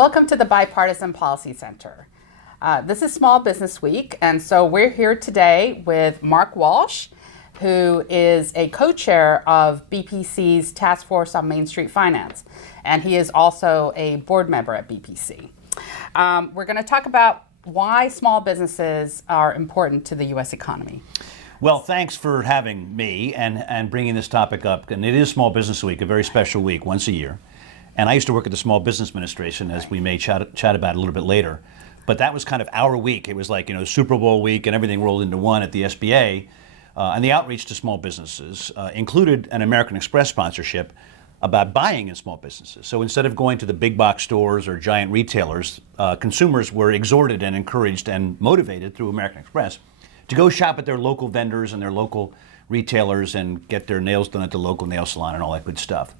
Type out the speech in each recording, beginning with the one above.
Welcome to the Bipartisan Policy Center. This is Small Business Week, and so we're here today with Mark Walsh, who is a co-chair of BPC's Task Force on Main Street Finance, and he is also a board member at BPC. We're going to talk about why small businesses are important to the U.S. economy. Well, thanks for having me and bringing this topic up. And it is Small Business Week, a very special week, once a year. And I used to work at the Small Business Administration, as we may chat about a little bit later. But that was kind of our week. It was like, Super Bowl week and everything rolled into one at the SBA. And the outreach to small businesses included an American Express sponsorship about buying in small businesses. So instead of going to the big box stores or giant retailers, consumers were exhorted and encouraged and motivated through American Express to go shop at their local vendors and their local retailers and get their nails done at the local nail salon and all that good stuff.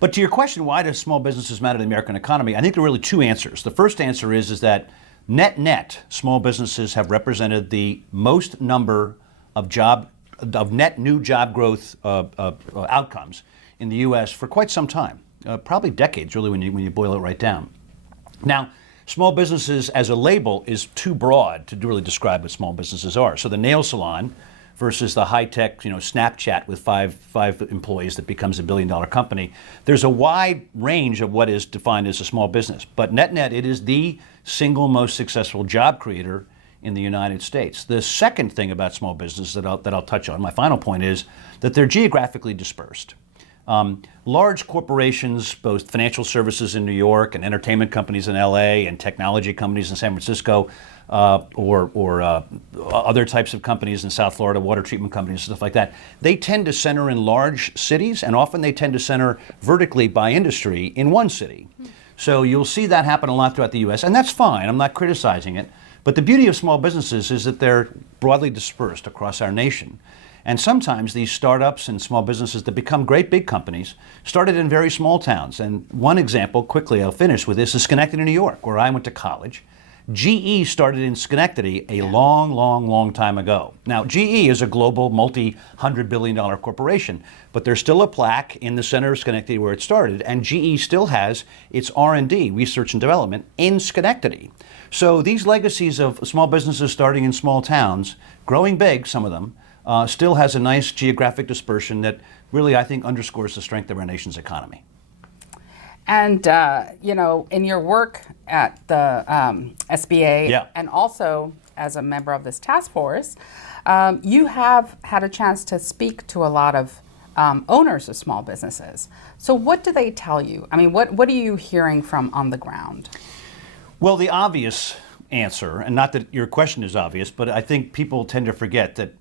But to your question, why do small businesses matter to the American economy? I think there are really two answers. The first answer is that net, small businesses have represented the most number of net new job growth outcomes in the U.S. for quite some time, probably decades, really, when you boil it right down. Now, small businesses as a label is too broad to really describe what small businesses are. So the nail salon versus the high-tech, Snapchat with five employees that becomes $1 billion company. There's a wide range of what is defined as a small business. But net, it is the single most successful job creator in the United States. The second thing about small business that I'll touch on, my final point, is that they're geographically dispersed. Large corporations, both financial services in New York and entertainment companies in LA and technology companies in San Francisco, or other types of companies in South Florida, water treatment companies, stuff like that, they tend to center in large cities, and often they tend to center vertically by industry in one city. So you'll see that happen a lot throughout the U.S., and that's fine. I'm not criticizing it. But the beauty of small businesses is that they're broadly dispersed across our nation. And sometimes these startups and small businesses that become great big companies started in very small towns. And one example, quickly I'll finish with this, is Schenectady, New York, where I went to college. GE started in Schenectady a long time ago. Now, GE is a global multi-$100 billion corporation, but there's still a plaque in the center of Schenectady where it started, and GE still has its R&D, research and development, in Schenectady. So these legacies of small businesses starting in small towns, growing big, some of them, still has a nice geographic dispersion that really, I think, underscores the strength of our nation's economy. And, in your work at the SBA and also as a member of this task force, you have had a chance to speak to a lot of owners of small businesses. So what do they tell you? I mean, what are you hearing from on the ground? Well, the obvious answer, and not that your question is obvious, but I think people tend to forget that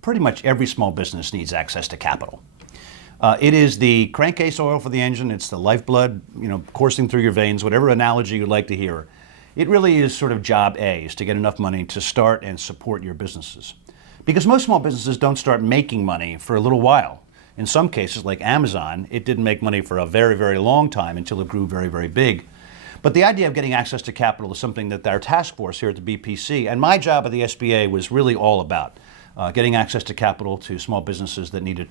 pretty much every small business needs access to capital. It is the crankcase oil for the engine. It's the lifeblood, coursing through your veins, whatever analogy you'd like to hear. It really is sort of job A, is to get enough money to start and support your businesses. Because most small businesses don't start making money for a little while. In some cases, like Amazon, it didn't make money for a very, very long time until it grew very, very big. But the idea of getting access to capital is something that our task force here at the BPC and my job at the SBA was really all about. Getting access to capital to small businesses that needed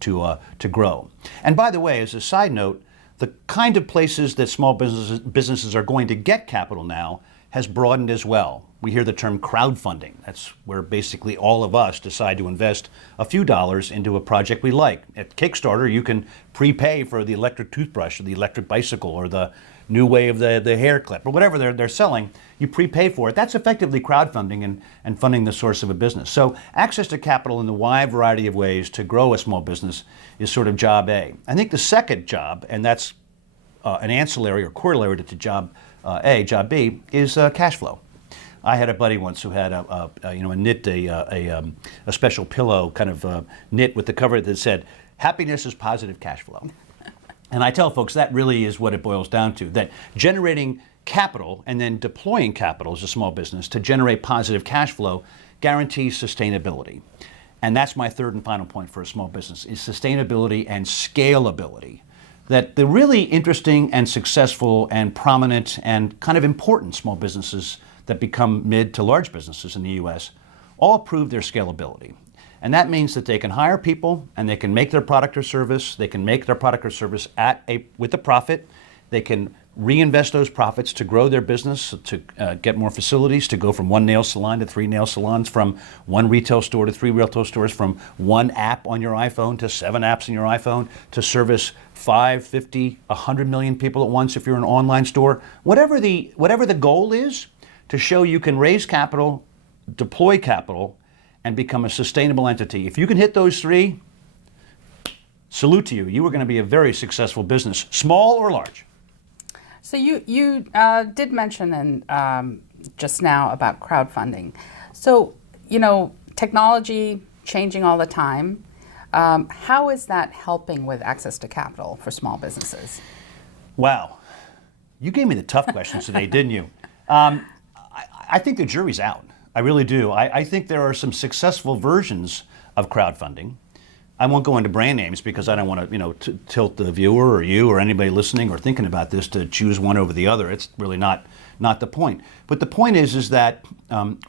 to grow. And by the way, as a side note, the kind of places that small businesses are going to get capital now has broadened as well. We hear the term crowdfunding. That's where basically all of us decide to invest a few dollars into a project we like. At Kickstarter, you can prepay for the electric toothbrush or the electric bicycle or the new way of the hair clip or whatever they're selling. You prepay for it. That's effectively crowdfunding and funding the source of a business. So access to capital in the wide variety of ways to grow a small business is sort of job A. I think the second job, and that's an ancillary or corollary to job A, job B, is cash flow. I had a buddy once who had a special pillow kind of knit with the cover that said, "Happiness is positive cash flow." And I tell folks that really is what it boils down to, that generating capital and then deploying capital as a small business to generate positive cash flow guarantees sustainability. And that's my third and final point for a small business, is sustainability and scalability. That the really interesting and successful and prominent and kind of important small businesses that become mid to large businesses in the U.S. all prove their scalability. And that means that they can hire people and they can make their product or service, with a profit. They can reinvest those profits to grow their business, to get more facilities, to go from one nail salon to 3 nail salons, from one retail store to 3 retail stores, from one app on your iPhone to 7 apps on your iPhone, to service 5, 50, 100 million people at once if you're an online store. Whatever the goal is, to show you can raise capital, deploy capital, and become a sustainable entity. If you can hit those 3, salute to you. You are going to be a very successful business, small or large. So you did mention just now about crowdfunding. So, technology changing all the time. How is that helping with access to capital for small businesses? Wow. You gave me the tough questions today, didn't you? I think the jury's out. I really do. I think there are some successful versions of crowdfunding. I won't go into brand names because I don't want to, tilt the viewer or you or anybody listening or thinking about this to choose one over the other. It's really not the point. But the point is that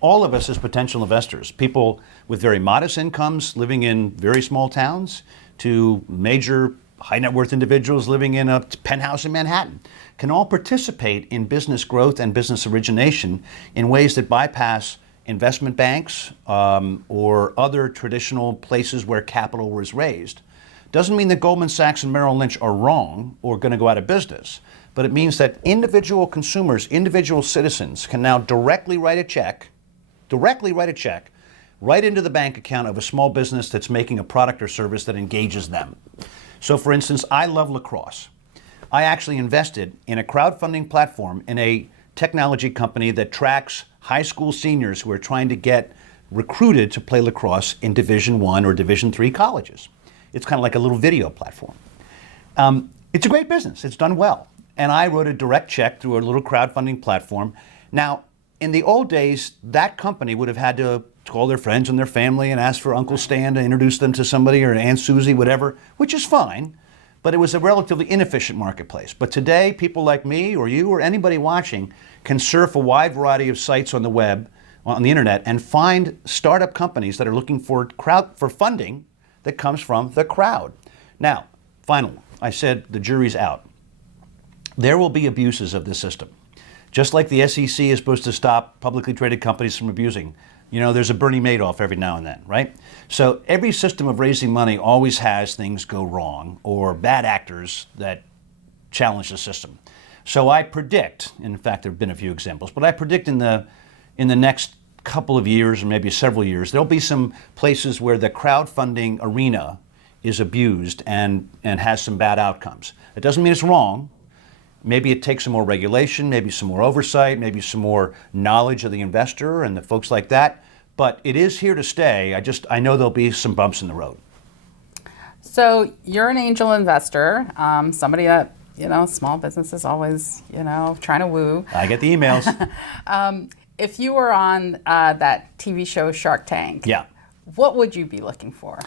all of us as potential investors, people with very modest incomes living in very small towns to major high net worth individuals living in a penthouse in Manhattan, can all participate in business growth and business origination in ways that bypass investment banks or other traditional places where capital was raised. Doesn't mean that Goldman Sachs and Merrill Lynch are wrong or going to go out of business, but it means that individual consumers, individual citizens can now directly write a check right into the bank account of a small business that's making a product or service that engages them. So for instance, I love lacrosse. I actually invested in a crowdfunding platform in a technology company that tracks high school seniors who are trying to get recruited to play lacrosse in Division I or Division III colleges. It's kind of like a little video platform. It's a great business. It's done well. And I wrote a direct check through a little crowdfunding platform. Now, in the old days, that company would have had to call their friends and their family and ask for Uncle Stan to introduce them to somebody or Aunt Susie, whatever, which is fine. But it was a relatively inefficient marketplace. But today, people like me or you or anybody watching can surf a wide variety of sites on the web, on the internet, and find startup companies that are looking for funding that comes from the crowd. Now, final, I said the jury's out. There will be abuses of this system. Just like the SEC is supposed to stop publicly traded companies from abusing. There's a Bernie Madoff every now and then, right? So every system of raising money always has things go wrong or bad actors that challenge the system. So I predict, in fact, there have been a few examples, but I predict in the next couple of years or maybe several years, there'll be some places where the crowdfunding arena is abused and has some bad outcomes. It doesn't mean it's wrong. Maybe it takes some more regulation, maybe some more oversight, maybe some more knowledge of the investor and the folks like that. But it is here to stay. I know there'll be some bumps in the road. So you're an angel investor, somebody that, small businesses always, trying to woo. I get the emails. If you were on that TV show Shark Tank, yeah, what would you be looking for?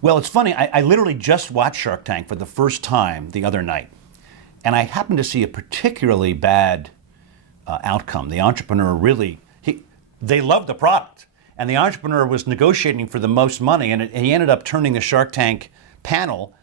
Well, it's funny. I literally just watched Shark Tank for the first time the other night. And I happened to see a particularly bad outcome. The entrepreneur they loved the product. And the entrepreneur was negotiating for the most money, and he ended up turning the Shark Tank panel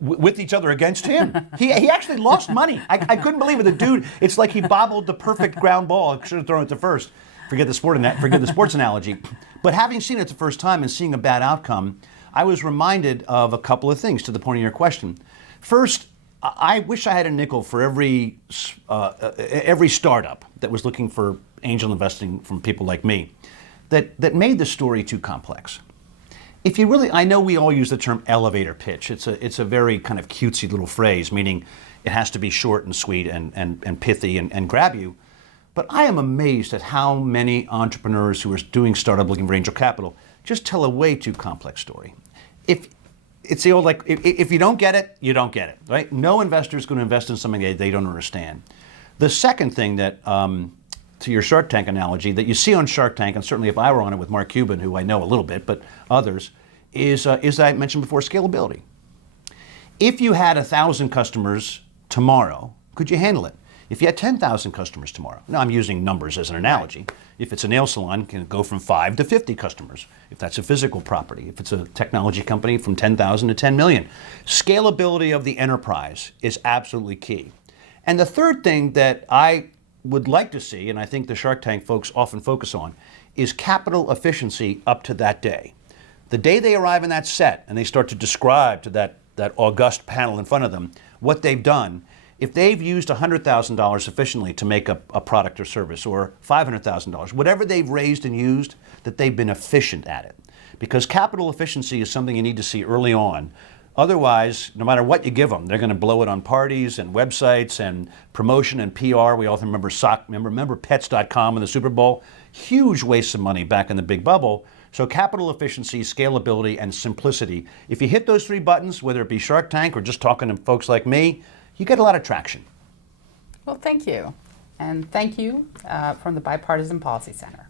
with each other against him. He actually lost money. I couldn't believe it. The dude, it's like he bobbled the perfect ground ball. I should have thrown it to first. Forget the sports analogy. But having seen it the first time and seeing a bad outcome, I was reminded of a couple of things to the point of your question. First, I wish I had a nickel for every startup that was looking for angel investing from people like me that made the story too complex. If you really, I know we all use the term elevator pitch. It's a very kind of cutesy little phrase, meaning it has to be short and sweet and pithy and grab you. But I am amazed at how many entrepreneurs who are doing startup looking for angel capital just tell a way too complex story. It's the old, if you don't get it, you don't get it, right? No investor is going to invest in something they don't understand. The second thing that, to your Shark Tank analogy, that you see on Shark Tank, and certainly if I were on it with Mark Cuban, who I know a little bit, but others, is I mentioned before, scalability. If you had 1,000 customers tomorrow, could you handle it? If you had 10,000 customers tomorrow, now I'm using numbers as an analogy. If it's a nail salon, it can go from 5 to 50 customers. If that's a physical property, if it's a technology company, from 10,000 to 10 million. Scalability of the enterprise is absolutely key. And the third thing that I would like to see, and I think the Shark Tank folks often focus on, is capital efficiency up to that day. The day they arrive in that set and they start to describe to that august panel in front of them what they've done, if they've used $100,000 efficiently to make a product or service, or $500,000, whatever they've raised and used, that they've been efficient at it. Because capital efficiency is something you need to see early on. Otherwise, no matter what you give them, they're going to blow it on parties and websites and promotion and PR. We all remember remember Pets.com in the Super Bowl. Huge waste of money back in the big bubble. So capital efficiency, scalability, and simplicity. If you hit those three buttons, whether it be Shark Tank or just talking to folks like me, you get a lot of traction. Well, thank you. And thank you from the Bipartisan Policy Center.